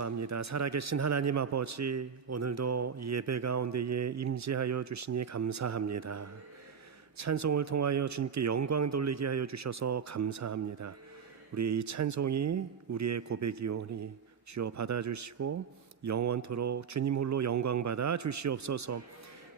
합니다. 살아계신 하나님 아버지, 오늘도 이 예배 가운데에 임재하여 주시니 감사합니다. 찬송을 통하여 주님께 영광 돌리게 하여 주셔서 감사합니다. 우리의 이 찬송이 우리의 고백이오니 주여 받아주시고 영원토록 주님 홀로 영광 받아 주시옵소서.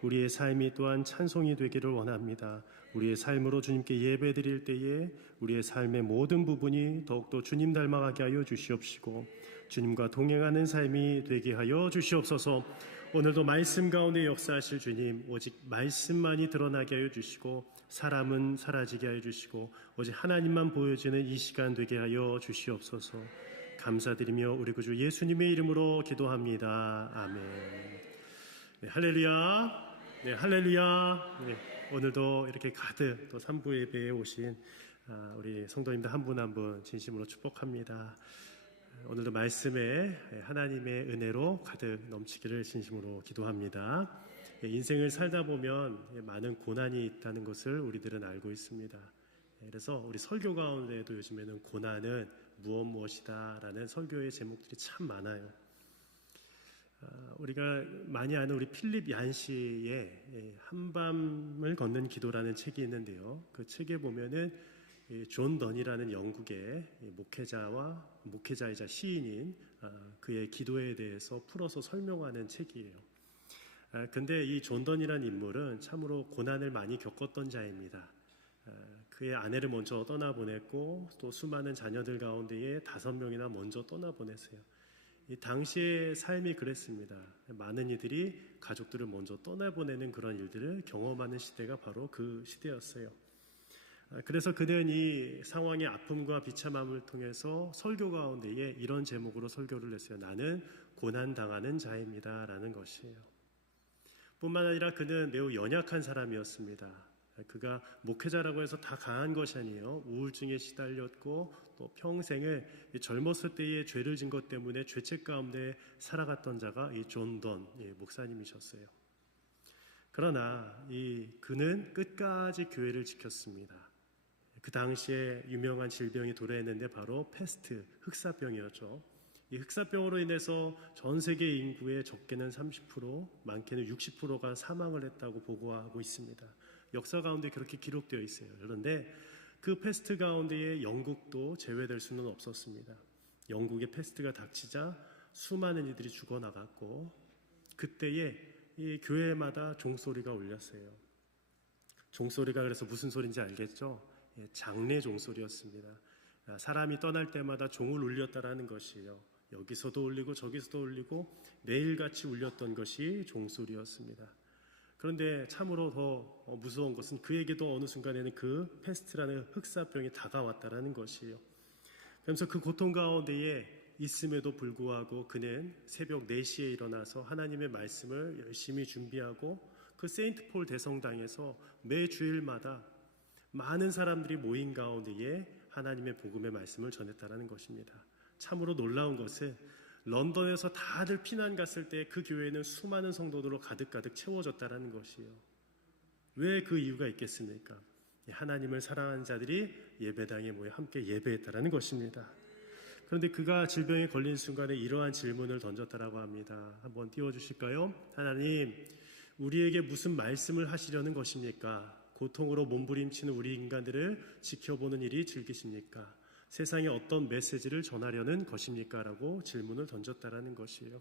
우리의 삶이 또한 찬송이 되기를 원합니다. 우리의 삶으로 주님께 예배 드릴 때에 우리의 삶의 모든 부분이 더욱더 주님 닮아가게 하여 주시옵시고 주님과 동행하는 삶이 되게 하여 주시옵소서. 오늘도 말씀 가운데 역사하실 주님, 오직 말씀만이 드러나게 하여 주시고 사람은 사라지게 하여 주시고 오직 하나님만 보여지는 이 시간 되게 하여 주시옵소서. 감사드리며 우리 구주 예수님의 이름으로 기도합니다. 아멘. 네, 할렐루야. 네, 할렐루야. 네, 오늘도 이렇게 가득 또 3부 예배에 오신 우리 성도님들 한 분 한 분 진심으로 축복합니다. 오늘도 말씀에 하나님의 은혜로 가득 넘치기를 진심으로 기도합니다. 인생을 살다 보면 많은 고난이 있다는 것을 우리들은 알고 있습니다. 그래서 우리 설교 가운데에도 요즘에는 고난은 무엇이다 라는 설교의 제목들이 참 많아요. 우리가 많이 아는 우리 필립 얀시의 한밤을 걷는 기도라는 책이 있는데요. 그 책에 보면은 존 던이라는 영국의 목회자이자 시인인 그의 기도에 대해서 풀어서 설명하는 책이에요. 근데 이 존 던이라는 인물은 참으로 고난을 많이 겪었던 자입니다. 그의 아내를 먼저 떠나보냈고 또 수많은 자녀들 가운데에 5명이나 먼저 떠나보냈어요. 이 당시의 삶이 그랬습니다. 많은 이들이 가족들을 먼저 떠나보내는 그런 일들을 경험하는 시대가 바로 그 시대였어요. 그래서 그는 이 상황의 아픔과 비참함을 통해서 설교 가운데에 이런 제목으로 설교를 했어요. 나는 고난당하는 자입니다 라는 것이에요. 뿐만 아니라 그는 매우 연약한 사람이었습니다. 그가 목회자라고 해서 다 강한 것이 아니에요. 우울증에 시달렸고 또 평생을 젊었을 때의 죄를 진 것 때문에 죄책 가운데 살아갔던 자가 이 존 던 목사님이셨어요. 그러나 그는 끝까지 교회를 지켰습니다. 그 당시에 유명한 질병이 도래했는데 바로 패스트, 흑사병이었죠. 이 흑사병으로 인해서 전 세계 인구의 적게는 30%, 많게는 60%가 사망을 했다고 보고하고 있습니다. 역사 가운데 그렇게 기록되어 있어요. 그런데 그 패스트 가운데에 영국도 제외될 수는 없었습니다. 영국의 패스트가 닥치자 수많은 이들이 죽어나갔고 그때에 이 교회마다 종소리가 울렸어요. 종소리가 그래서 무슨 소리인지 알겠죠? 장례 종소리였습니다. 사람이 떠날 때마다 종을 울렸다라는 것이에요. 여기서도 울리고 저기서도 울리고 매일같이 울렸던 것이 종소리였습니다. 그런데 참으로 더 무서운 것은 그에게도 어느 순간에는 그 패스트라는 흑사병이 다가왔다라는 것이에요. 그래서 그 고통 가운데에 있음에도 불구하고 그는 새벽 4시에 일어나서 하나님의 말씀을 열심히 준비하고 그 세인트 폴 대성당에서 매 주일마다 많은 사람들이 모인 가운데에 하나님의 복음의 말씀을 전했다라는 것입니다. 참으로 놀라운 것은 런던에서 다들 피난 갔을 때 그 교회는 수많은 성도들로 가득가득 채워졌다라는 것이에요. 왜 그 이유가 있겠습니까? 하나님을 사랑하는 자들이 예배당에 모여 함께 예배했다라는 것입니다. 그런데 그가 질병에 걸린 순간에 이러한 질문을 던졌다라고 합니다. 한번 띄워주실까요? 하나님, 우리에게 무슨 말씀을 하시려는 것입니까? 고통으로 몸부림치는 우리 인간들을 지켜보는 일이 즐기십니까? 세상에 어떤 메시지를 전하려는 것입니까? 라고 질문을 던졌다라는 것이에요.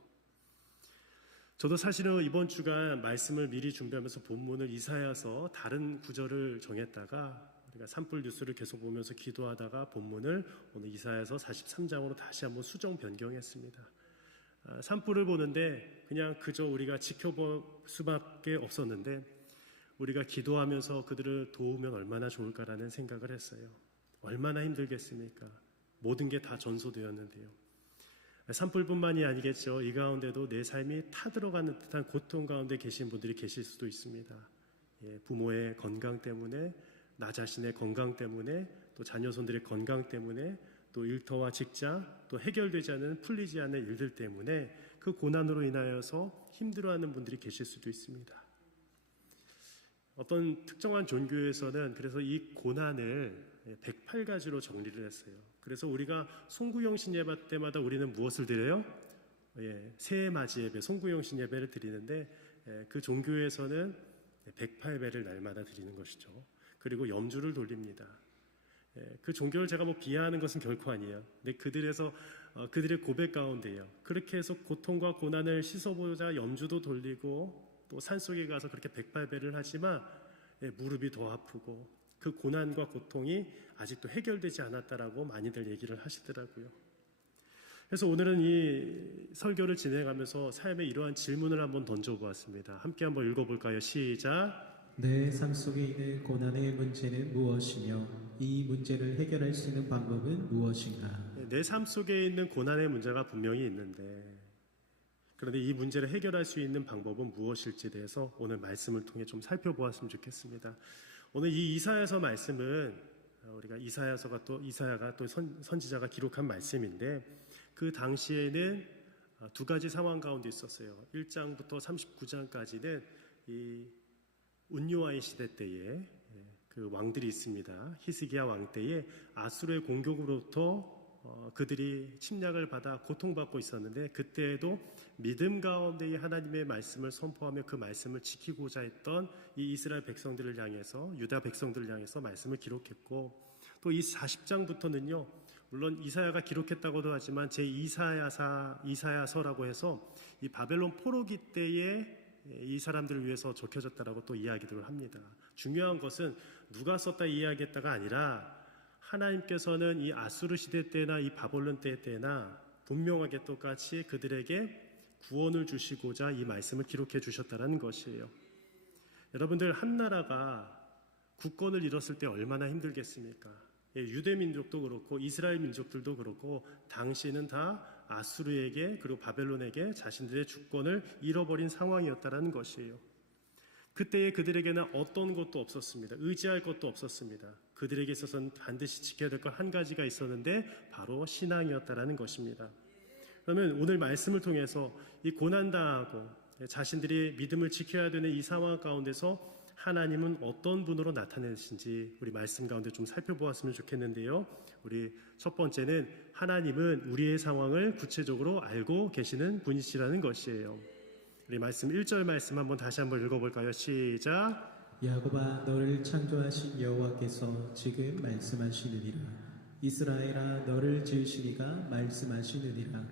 저도 사실은 이번 주간 말씀을 미리 준비하면서 본문을 이사야서 다른 구절을 정했다가 우리가 산불 뉴스를 계속 보면서 기도하다가 본문을 오늘 이사야서 43장으로 다시 한번 수정 변경했습니다. 산불을 보는데 그냥 그저 우리가 지켜볼 수밖에 없었는데 우리가 기도하면서 그들을 도우면 얼마나 좋을까라는 생각을 했어요. 얼마나 힘들겠습니까? 모든 게 다 전소되었는데요. 산불뿐만이 아니겠죠. 이 가운데도 내 삶이 타들어가는 듯한 고통 가운데 계신 분들이 계실 수도 있습니다. 부모의 건강 때문에, 나 자신의 건강 때문에, 또 자녀손들의 건강 때문에, 또 일터와 직장, 또 해결되지 않는, 풀리지 않는 일들 때문에 그 고난으로 인하여서 힘들어하는 분들이 계실 수도 있습니다. 어떤 특정한 종교에서는 그래서 이 고난을 108가지로 정리를 했어요. 그래서 우리가 송구영신 예배 때마다 우리는 무엇을 드려요? 새해 맞이 예배, 송구영신 예배를 드리는데 그 종교에서는 108배를 날마다 드리는 것이죠. 그리고 염주를 돌립니다. 그 종교를 제가 뭐 비하하는 것은 결코 아니에요. 근데 그들의 고백 가운데요. 그렇게 해서 고통과 고난을 씻어보자 염주도 돌리고 또 산속에 가서 그렇게 108배를 하지만 무릎이 더 아프고 그 고난과 고통이 아직도 해결되지 않았다라고 많이들 얘기를 하시더라고요. 그래서 오늘은 이 설교를 진행하면서 삶에 이러한 질문을 한번 던져보았습니다. 함께 한번 읽어볼까요? 시작. 내 삶 속에 있는 고난의 문제는 무엇이며 이 문제를 해결할 수 있는 방법은 무엇인가? 내 삶 속에 있는 고난의 문제가 분명히 있는데 그런데 이 문제를 해결할 수 있는 방법은 무엇일지에 대해서 오늘 말씀을 통해 좀 살펴보았으면 좋겠습니다. 오늘 이 이사야서 말씀은 우리가 이사야가 또 선지자가 기록한 말씀인데 그 당시에는 두 가지 상황 가운데 있었어요. 1장부터 39장까지는 이 운요아의 시대 때에 그 왕들이 있습니다. 히스기야 왕 때에 아수르의 공격으로부터 그들이 침략을 받아 고통받고 있었는데 그때에도 믿음 가운데에 하나님의 말씀을 선포하며 그 말씀을 지키고자 했던 이 이스라엘 백성들을 향해서 유다 백성들을 향해서 말씀을 기록했고 또 이 40장부터는요 물론 이사야가 기록했다고도 하지만 제2이사야서라고 해서 이 바벨론 포로기 때에 이 사람들을 위해서 적혀졌다라고 또 이야기들을 합니다. 중요한 것은 누가 썼다 이야기했다가 아니라 하나님께서는 이 아수르 시대 때나 이 바벨론 때나 분명하게 똑같이 그들에게 구원을 주시고자 이 말씀을 기록해 주셨다는 것이에요. 여러분들 한 나라가 국권을 잃었을 때 얼마나 힘들겠습니까? 유대 민족도 그렇고 이스라엘 민족들도 그렇고 당시에는 다 아수르에게 그리고 바벨론에게 자신들의 주권을 잃어버린 상황이었다는 것이에요. 그때에 그들에게는 어떤 것도 없었습니다. 의지할 것도 없었습니다. 그들에게 있어서는 반드시 지켜야 될 것 한 가지가 있었는데 바로 신앙이었다는 것입니다. 그러면 오늘 말씀을 통해서 이 고난당하고 자신들이 믿음을 지켜야 되는 이 상황 가운데서 하나님은 어떤 분으로 나타내신지 우리 말씀 가운데 좀 살펴보았으면 좋겠는데요. 우리 첫 번째는 하나님은 우리의 상황을 구체적으로 알고 계시는 분이시라는 것이에요. 우리 말씀 1절 말씀 한번 다시 한번 읽어볼까요? 시작. 야곱아 너를 창조하신 여호와께서 지금 말씀하시느니라. 이스라엘아 너를 지으시니가 말씀하시느니라.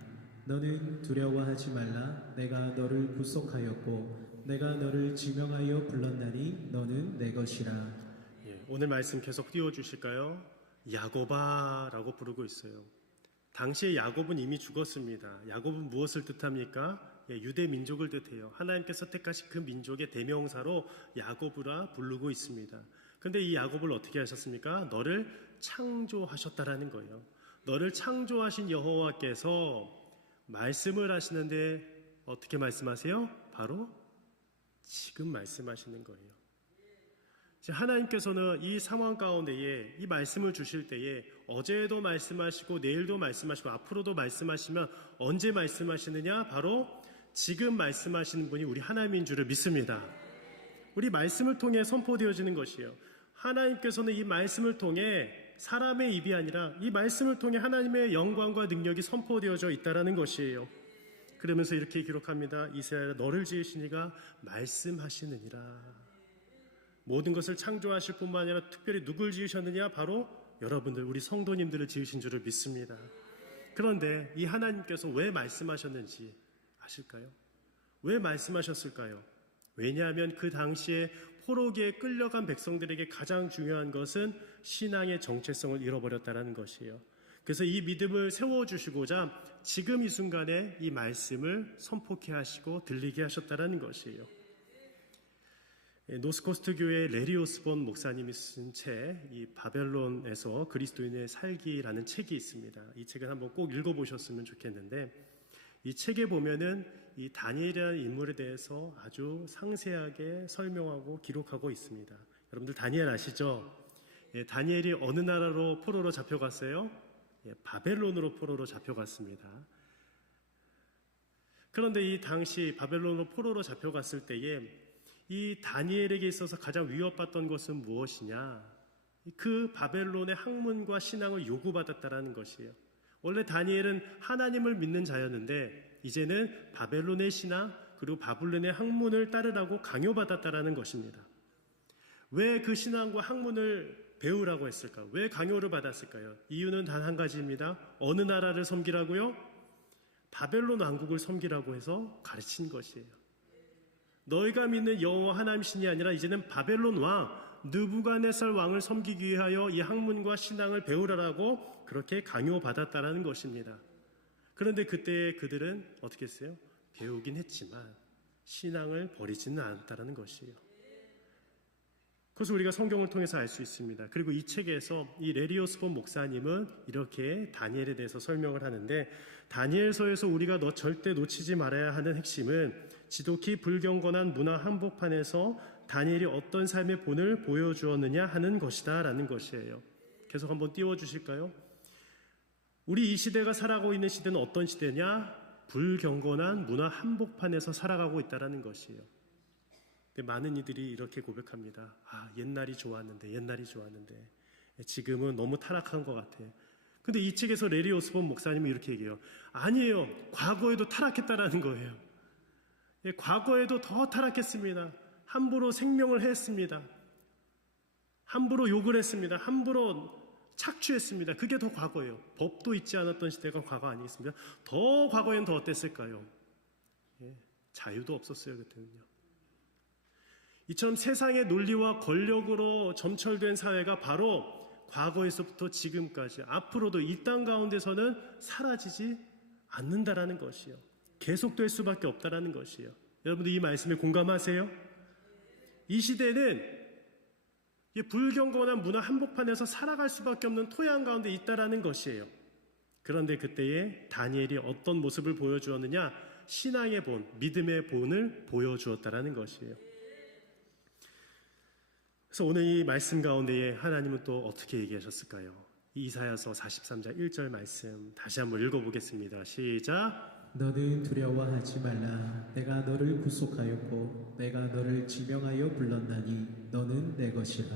너는 두려워하지 말라. 내가 너를 구속하였고 내가 너를 지명하여 불렀나니 너는 내 것이라. 오늘 말씀 계속 띄워주실까요? 야곱아 라고 부르고 있어요. 당시에 야곱은 이미 죽었습니다. 야곱은 무엇을 뜻합니까? 유대 민족을 뜻해요. 하나님께서 택하신 그 민족의 대명사로 야곱이라 부르고 있습니다. 그런데 이 야곱을 어떻게 하셨습니까? 너를 창조하셨다라는 거예요. 너를 창조하신 여호와께서 말씀을 하시는데 어떻게 말씀하세요? 바로 지금 말씀하시는 거예요. 하나님께서는 이 상황 가운데에 이 말씀을 주실 때에 어제도 말씀하시고 내일도 말씀하시고 앞으로도 말씀하시면 언제 말씀하시느냐? 바로 지금 말씀하시는 분이 우리 하나님인 줄을 믿습니다. 우리 말씀을 통해 선포되어지는 것이에요. 하나님께서는 이 말씀을 통해 사람의 입이 아니라 이 말씀을 통해 하나님의 영광과 능력이 선포되어져 있다는 것이에요. 그러면서 이렇게 기록합니다. 이스라엘아 너를 지으시니가 말씀하시느니라. 모든 것을 창조하실 뿐만 아니라 특별히 누굴 지으셨느냐? 바로 여러분들 우리 성도님들을 지으신 줄을 믿습니다. 그런데 이 하나님께서 왜 말씀하셨는지 아실까요? 왜 말씀하셨을까요? 왜냐하면 그 당시에 포로기에 끌려간 백성들에게 가장 중요한 것은 신앙의 정체성을 잃어버렸다는 것이에요. 그래서 이 믿음을 세워주시고자 지금 이 순간에 이 말씀을 선포케 하시고 들리게 하셨다는 것이에요. 노스코스트 교회 레리 오스본 목사님이 쓴 책, 이 바벨론에서 그리스도인의 살기라는 책이 있습니다. 이 책을 한번 꼭 읽어보셨으면 좋겠는데 이 책에 보면은 이 다니엘이라는 인물에 대해서 아주 상세하게 설명하고 기록하고 있습니다. 여러분들 다니엘 아시죠? 다니엘이 어느 나라로 포로로 잡혀갔어요? 바벨론으로 포로로 잡혀갔습니다. 그런데 이 당시 바벨론으로 포로로 잡혀갔을 때에 이 다니엘에게 있어서 가장 위협받던 것은 무엇이냐? 그 바벨론의 학문과 신앙을 요구받았다라는 것이에요. 원래 다니엘은 하나님을 믿는 자였는데 이제는 바벨론의 신앙 그리고 바벨론의 학문을 따르라고 강요받았다라는 것입니다. 왜 그 신앙과 학문을 배우라고 했을까? 왜 강요를 받았을까요? 이유는 단 한 가지입니다. 어느 나라를 섬기라고요? 바벨론 왕국을 섬기라고 해서 가르친 것이에요. 너희가 믿는 여호와 하나님 신이 아니라 이제는 바벨론 왕 느부갓네살 왕을 섬기기 위하여 이 학문과 신앙을 배우라라고 그렇게 강요받았다라는 것입니다. 그런데 그때 그들은 어떻게 했어요? 배우긴 했지만 신앙을 버리지는 않았다라는 것이에요. 그것을 우리가 성경을 통해서 알 수 있습니다. 그리고 이 책에서 이 레리오스본 목사님은 이렇게 다니엘에 대해서 설명을 하는데, 다니엘서에서 우리가 절대 놓치지 말아야 하는 핵심은 지독히 불경건한 문화 한복판에서 다니엘이 어떤 삶의 본을 보여주었느냐 하는 것이다 라는 것이에요. 계속 한번 띄워주실까요? 우리 이 시대가 살아가고 있는 시대는 어떤 시대냐? 불경건한 문화 한복판에서 살아가고 있다는 것이에요. 근데 많은 이들이 이렇게 고백합니다. 옛날이 좋았는데 지금은 너무 타락한 것 같아. 근데 이 책에서 레리 오스본 목사님이 이렇게 얘기해요. 아니에요. 과거에도 타락했다라는 거예요. 과거에도 더 타락했습니다. 함부로 생명을 했습니다. 함부로 욕을 했습니다. 함부로 착취했습니다. 그게 더 과거예요. 법도 있지 않았던 시대가 과거 아니겠습니까? 더 과거엔 더 어땠을까요? 자유도 없었어요. 그때는요. 이처럼 세상의 논리와 권력으로 점철된 사회가 바로 과거에서부터 지금까지 앞으로도 이 땅 가운데서는 사라지지 않는다라는 것이요. 계속될 수밖에 없다라는 것이요. 여러분들 이 말씀에 공감하세요? 이 시대는 이 불경건한 문화 한복판에서 살아갈 수밖에 없는 토양 가운데 있다라는 것이에요. 그런데 그때에 다니엘이 어떤 모습을 보여주었느냐? 신앙의 본, 믿음의 본을 보여주었다라는 것이에요. 그래서 오늘 이 말씀 가운데에 하나님은 또 어떻게 얘기하셨을까요? 이사야서 43장 1절 말씀 다시 한번 읽어보겠습니다. 시작. 너는 두려워하지 말라. 내가 너를 구속하였고 내가 너를 지명하여 불렀나니 너는 내 것이라.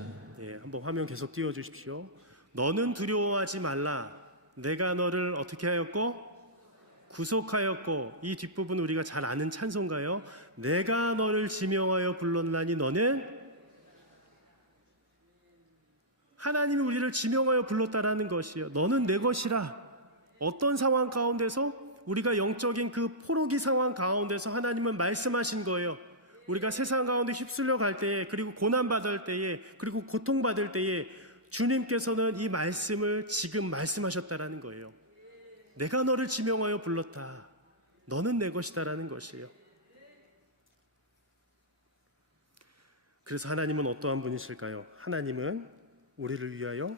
한번 화면 계속 띄워주십시오. 너는 두려워하지 말라. 내가 너를 어떻게 하였고? 구속하였고. 이 뒷부분 우리가 잘 아는 찬송가요. 내가 너를 지명하여 불렀나니 너는 하나님이 우리를 지명하여 불렀다라는 것이요. 너는 내 것이라. 어떤 상황 가운데서 우리가 영적인 그 포로기 상황 가운데서 하나님은 말씀하신 거예요. 우리가 세상 가운데 휩쓸려 갈 때에, 그리고 고난받을 때에, 그리고 고통받을 때에 주님께서는 이 말씀을 지금 말씀하셨다라는 거예요. 내가 너를 지명하여 불렀다. 너는 내 것이다라는 것이에요. 그래서 하나님은 어떠한 분이실까요? 하나님은 우리를 위하여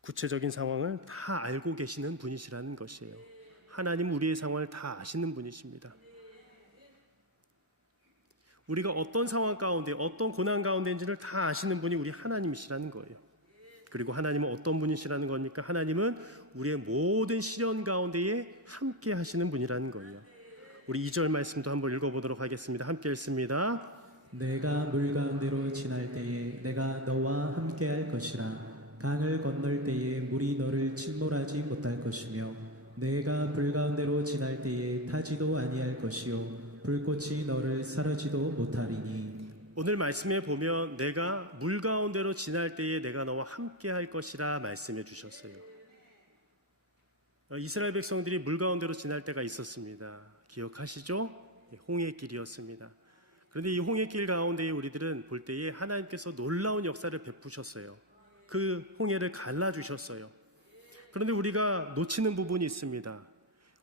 구체적인 상황을 다 알고 계시는 분이시라는 것이에요. 하나님은 우리의 상황을 다 아시는 분이십니다. 우리가 어떤 상황 가운데, 어떤 고난 가운데인지를 다 아시는 분이 우리 하나님이시라는 거예요. 그리고 하나님은 어떤 분이시라는 겁니까? 하나님은 우리의 모든 시련 가운데에 함께 하시는 분이라는 거예요. 우리 2절 말씀도 한번 읽어보도록 하겠습니다. 함께 읽습니다. 내가 물 가운데로 지날 때에 내가 너와 함께할 것이라. 강을 건널 때에 물이 너를 침몰하지 못할 것이며 내가 불 가운데로 지날 때에 타지도 아니할 것이요 불꽃이 너를 사르지도 못하리니. 오늘 말씀에 보면 내가 물 가운데로 지날 때에 내가 너와 함께할 것이라 말씀해 주셨어요. 이스라엘 백성들이 물 가운데로 지날 때가 있었습니다. 기억하시죠? 홍해 길이었습니다. 그런데 이 홍해길 가운데에 우리들은 볼 때에 하나님께서 놀라운 역사를 베푸셨어요. 그 홍해를 갈라주셨어요. 그런데 우리가 놓치는 부분이 있습니다.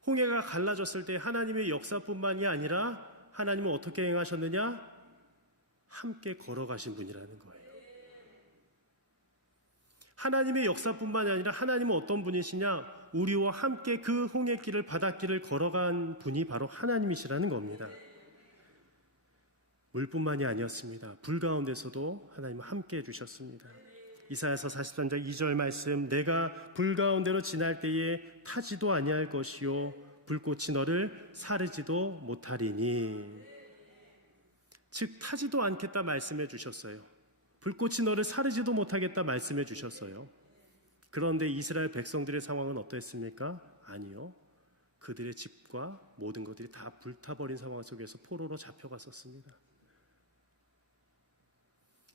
홍해가 갈라졌을 때 하나님의 역사뿐만이 아니라 하나님은 어떻게 행하셨느냐? 함께 걸어가신 분이라는 거예요. 하나님의 역사뿐만이 아니라 하나님은 어떤 분이시냐? 우리와 함께 그 홍해길을, 바닷길을 걸어간 분이 바로 하나님이시라는 겁니다. 물뿐만이 아니었습니다. 불 가운데서도 하나님은 함께 해주셨습니다. 이사야서 43장 2절 말씀, 내가 불 가운데로 지날 때에 타지도 아니할 것이요 불꽃이 너를 사르지도 못하리니. 즉 타지도 않겠다 말씀해 주셨어요. 불꽃이 너를 사르지도 못하겠다 말씀해 주셨어요. 그런데 이스라엘 백성들의 상황은 어떠했습니까? 아니요. 그들의 집과 모든 것들이 다 불타버린 상황 속에서 포로로 잡혀갔었습니다.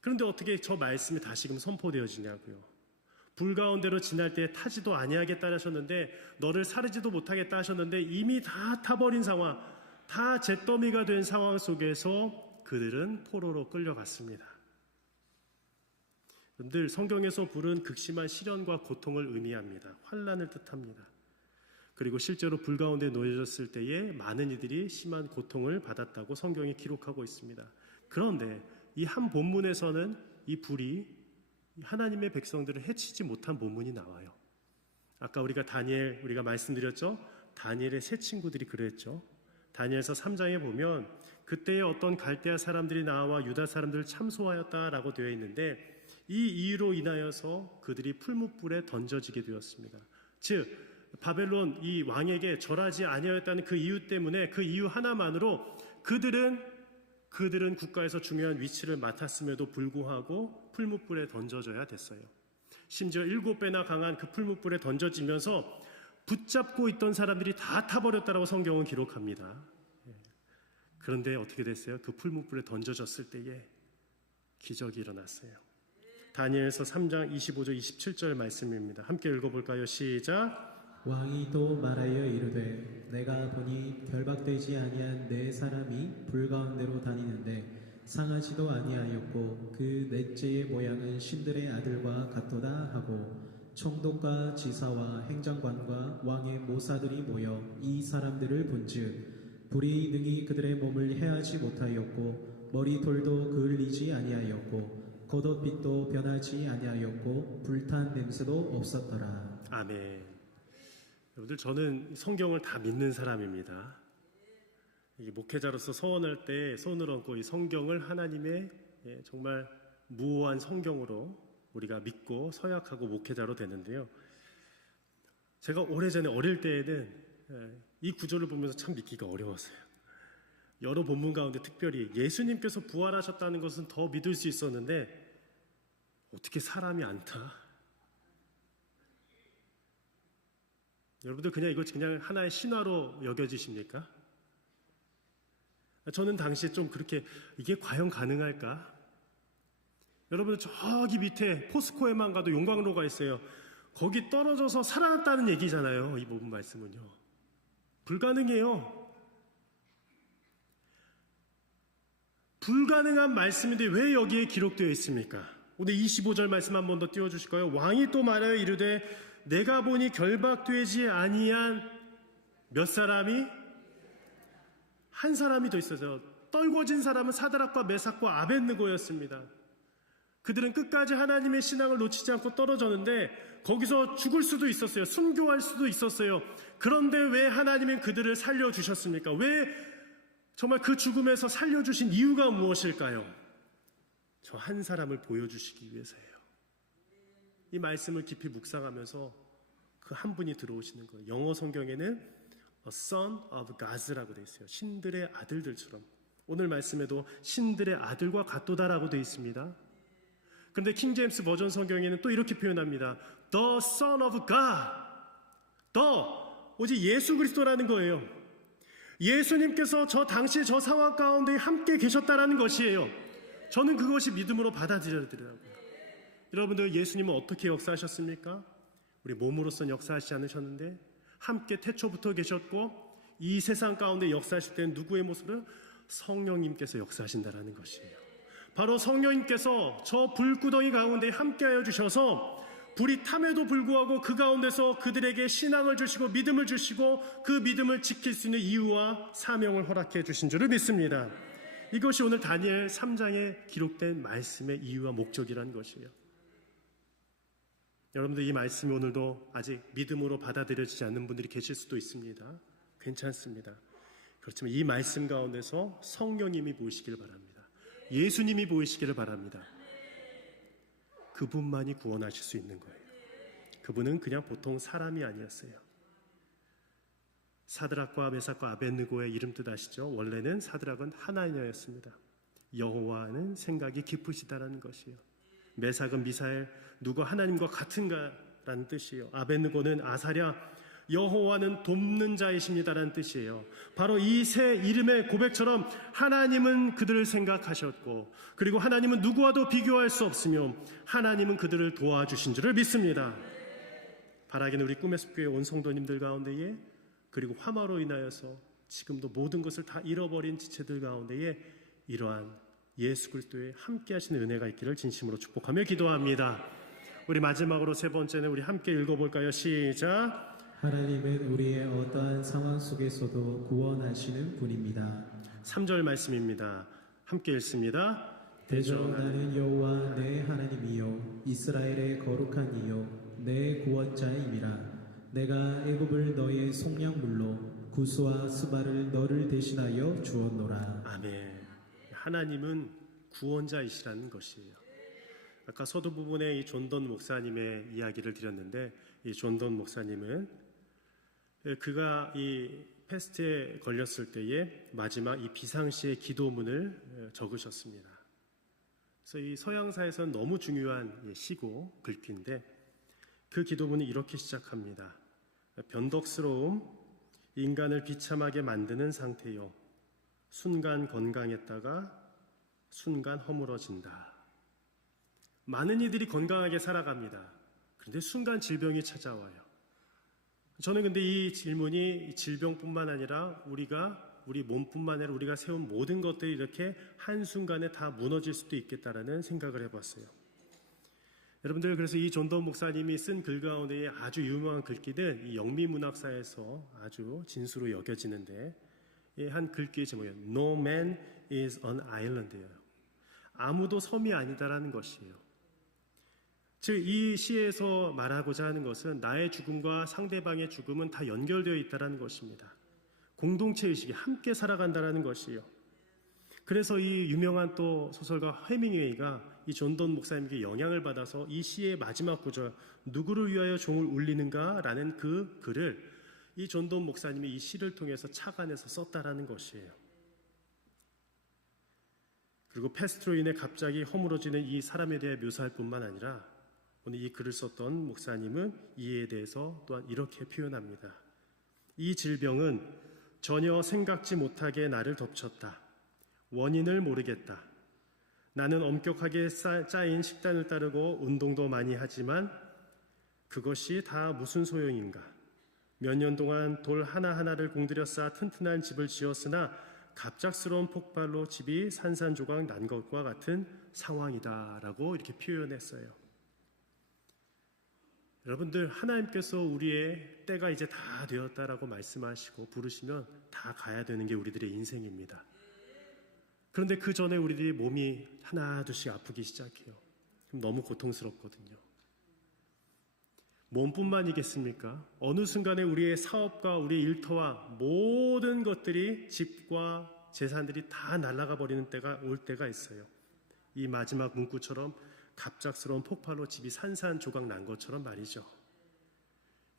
그런데 어떻게 저 말씀이 다시금 선포되어지냐고요. 불 가운데로 지날 때에 타지도 아니하겠다 하셨는데 너를 사르지도 못하겠다 하셨는데 이미 다 타버린 상황, 다 잿더미가 된 상황 속에서 그들은 포로로 끌려갔습니다. 늘 성경에서 불은 극심한 시련과 고통을 의미합니다. 환난을 뜻합니다. 그리고 실제로 불 가운데 놓여졌을 때에 많은 이들이 심한 고통을 받았다고 성경이 기록하고 있습니다. 그런데 이 한 본문에서는 이 불이 하나님의 백성들을 해치지 못한 본문이 나와요. 아까 우리가 말씀드렸죠. 다니엘의 세 친구들이 그랬죠. 다니엘서 3장에 보면 그때에 어떤 갈대아 사람들이 나와 유다 사람들을 참소하였다라고 되어 있는데 이 이유로 인하여서 그들이 풀무불에 던져지게 되었습니다. 즉 바벨론 이 왕에게 절하지 아니하였다는 그 이유 때문에 그 이유 하나만으로 그들은 국가에서 중요한 위치를 맡았음에도 불구하고 풀무불에 던져져야 됐어요. 심지어 7배나 강한 그 풀무불에 던져지면서 붙잡고 있던 사람들이 다 타버렸다라고 성경은 기록합니다. 그런데 어떻게 됐어요? 그 풀무불에 던져졌을 때에 기적이 일어났어요. 다니엘서 3장 25절 27절 말씀입니다. 함께 읽어볼까요? 시작. 왕이 또 말하여 이르되 내가 보니 결박되지 아니한 네 사람이 불 가운데로 다니는데 상하지도 아니하였고 그 넷째의 모양은 신들의 아들과 같도다 하고 총독과 지사와 행장관과 왕의 모사들이 모여 이 사람들을 본즉 불이 능히 그들의 몸을 해하지 못하였고 머리돌도 그을리지 아니하였고 겉옷빛도 변하지 아니하였고 불탄 냄새도 없었더라. 아멘. 여러분들 저는 성경을 다 믿는 사람입니다. 목회자로서 서원할 때 손을 얹고 이 성경을 하나님의 정말 무오한 성경으로 우리가 믿고 서약하고 목회자로 되는데요. 제가 오래전에 어릴 때에는 이 구절을 보면서 참 믿기가 어려웠어요. 여러 본문 가운데 특별히 예수님께서 부활하셨다는 것은 더 믿을 수 있었는데 어떻게 사람이 안 타? 여러분들 그냥 하나의 신화로 여겨지십니까? 저는 당시에 좀 그렇게 이게 과연 가능할까? 여러분들 저기 밑에 포스코에만 가도 용광로가 있어요. 거기 떨어져서 살아났다는 얘기잖아요. 이 부분 말씀은요. 불가능해요. 불가능한 말씀인데 왜 여기에 기록되어 있습니까? 오늘 25절 말씀 한 번 더 띄워주실까요? 왕이 또 말하여 이르되 내가 보니 결박되지 아니한 몇 사람이? 한 사람이 더 있어서 떨궈진 사람은 사드락과 메삭과 아벳느고였습니다. 그들은 끝까지 하나님의 신앙을 놓치지 않고 떨어졌는데 거기서 죽을 수도 있었어요. 순교할 수도 있었어요. 그런데 왜 하나님은 그들을 살려주셨습니까? 왜 정말 그 죽음에서 살려주신 이유가 무엇일까요? 저 한 사람을 보여주시기 위해서예요. 이 말씀을 깊이 묵상하면서 그 한 분이 들어오시는 거예요. 영어 성경에는 A son of Gods라고 되어 있어요. 신들의 아들들처럼. 오늘 말씀에도 신들의 아들과 같도다라고 되어 있습니다. 그런데 킹제임스 버전 성경에는 또 이렇게 표현합니다. The son of God. 오직 예수 그리스도라는 거예요. 예수님께서 저 당시 저 상황 가운데 함께 계셨다라는 것이에요. 저는 그것이 믿음으로 받아들여더라고요. 여러분들 예수님은 어떻게 역사하셨습니까? 우리 몸으로서는 역사하시지 않으셨는데 함께 태초부터 계셨고 이 세상 가운데 역사하실 때는 누구의 모습으로? 성령님께서 역사하신다라는 것이에요. 바로 성령님께서 저 불구덩이 가운데 함께하여 주셔서 불이 탐에도 불구하고 그 가운데서 그들에게 신앙을 주시고 믿음을 주시고 그 믿음을 지킬 수 있는 이유와 사명을 허락해 주신 줄을 믿습니다. 이것이 오늘 다니엘 3장에 기록된 말씀의 이유와 목적이라는 것이에요. 여러분들 이 말씀이 오늘도 아직 믿음으로 받아들여지지 않는 분들이 계실 수도 있습니다. 괜찮습니다. 그렇지만 이 말씀 가운데서 성령님이 보이시기를 바랍니다. 예수님이 보이시기를 바랍니다. 그분만이 구원하실 수 있는 거예요. 그분은 그냥 보통 사람이 아니었어요. 사드락과 메삭과 아벳느고의 이름 뜻 아시죠? 원래는 사드락은 하나님이었습니다. 여호와는 생각이 깊으시다라는 것이에요. 메삭은 미사엘, 누가 하나님과 같은가라는 뜻이에요. 아벳느고는 아사랴, 여호와는 돕는 자이십니다라는 뜻이에요. 바로 이 새 이름의 고백처럼 하나님은 그들을 생각하셨고, 그리고 하나님은 누구와도 비교할 수 없으며 하나님은 그들을 도와주신 줄을 믿습니다. 바라기는 우리 꿈의 숲교회 온 성도님들 가운데에, 그리고 화마로 인하여서 지금도 모든 것을 다 잃어버린 지체들 가운데에 이러한 예수 그리스도의 함께 하시는 은혜가 있기를 진심으로 축복하며 기도합니다. 우리 마지막으로 세 번째는 우리 함께 읽어볼까요? 시작. 하나님은 우리의 어떠한 상황 속에서도 구원하시는 분입니다. 3절 말씀입니다. 함께 읽습니다. 대전하는 여호와 내 하나님이요 이스라엘의 거룩한 이요 내 구원자임이라. 내가 애굽을 너의 속량물로 구스와 스바를 너를 대신하여 주었노라. 아멘. 하나님은 구원자이시라는 것이에요. 아까 서두 부분에 이 존던 목사님의 이야기를 드렸는데, 이 존던 목사님은 그가 이 패스트에 걸렸을 때에 마지막 이 비상시의 기도문을 적으셨습니다. 그래서 이 서양사에서는 너무 중요한 시고 글귀인데, 그 기도문이 이렇게 시작합니다. 변덕스러움, 인간을 비참하게 만드는 상태요. 순간 건강했다가 순간 허물어진다. 많은 이들이 건강하게 살아갑니다. 그런데 순간 질병이 찾아와요. 저는 근데 이 질문이 질병뿐만 아니라 우리 몸뿐만 아니라 우리가 세운 모든 것들이 이렇게 한순간에 다 무너질 수도 있겠다라는 생각을 해봤어요. 여러분들, 그래서 이 존던 목사님이 쓴 글 가운데 아주 유명한 글귀들, 이 영미문학사에서 아주 진수로 여겨지는데, 한 글귀의 제목이 No man is an island예요. 아무도 섬이 아니다라는 것이에요. 즉, 이 시에서 말하고자 하는 것은 나의 죽음과 상대방의 죽음은 다 연결되어 있다는 것입니다. 공동체 의식이 함께 살아간다는 것이에요. 그래서 이 유명한 또 소설가 헤밍웨이가 이 존던 목사님에게 영향을 받아서 이 시의 마지막 구절, 누구를 위하여 종을 울리는가 라는 그 글을 이 존던 목사님이 이 시를 통해서 착안해서 썼다라는 것이에요. 그리고 패스트로 인해 갑자기 허물어지는 이 사람에 대해 묘사할 뿐만 아니라 오늘 이 글을 썼던 목사님은 이에 대해서 또한 이렇게 표현합니다. 이 질병은 전혀 생각지 못하게 나를 덮쳤다. 원인을 모르겠다. 나는 엄격하게 짜인 식단을 따르고 운동도 많이 하지만 그것이 다 무슨 소용인가. 몇 년 동안 돌 하나하나를 공들여 쌓아 튼튼한 집을 지었으나 갑작스러운 폭발로 집이 산산조각 난 것과 같은 상황이다라고 이렇게 표현했어요. 여러분들, 하나님께서 우리의 때가 이제 다 되었다라고 말씀하시고 부르시면 다 가야 되는 게 우리들의 인생입니다. 그런데 그 전에 우리들이 몸이 하나둘씩 아프기 시작해요. 그럼 너무 고통스럽거든요. 몸뿐만이겠습니까? 어느 순간에 우리의 사업과 우리의 일터와 모든 것들이, 집과 재산들이 다 날아가 버리는 때가 올 때가 있어요. 이 마지막 문구처럼 갑작스러운 폭발로 집이 산산조각 난 것처럼 말이죠.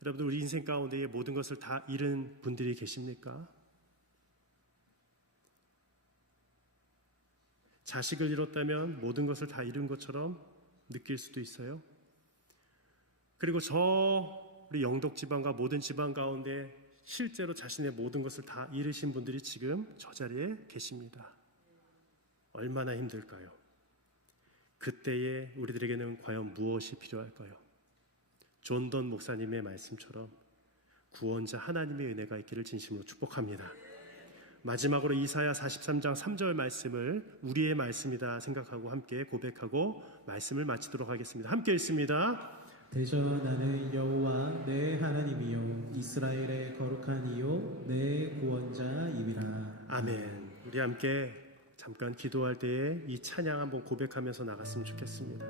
여러분들, 우리 인생 가운데에 모든 것을 다 잃은 분들이 계십니까? 자식을 잃었다면 모든 것을 다 잃은 것처럼 느낄 수도 있어요. 그리고 우리 영덕 지방과 모든 지방 가운데 실제로 자신의 모든 것을 다 잃으신 분들이 지금 저 자리에 계십니다. 얼마나 힘들까요? 그때에 우리들에게는 과연 무엇이 필요할까요? 존던 목사님의 말씀처럼 구원자 하나님의 은혜가 있기를 진심으로 축복합니다. 마지막으로 이사야 43장 3절 말씀을 우리의 말씀이다 생각하고 함께 고백하고 말씀을 마치도록 하겠습니다. 함께 읽습니다. 대전하는 여호와 내 하나님이요 이스라엘의 거룩한 이요 내 구원자이니라. 아멘. 우리 함께 잠깐 기도할 때에 이 찬양 한번 고백하면서 나갔으면 좋겠습니다.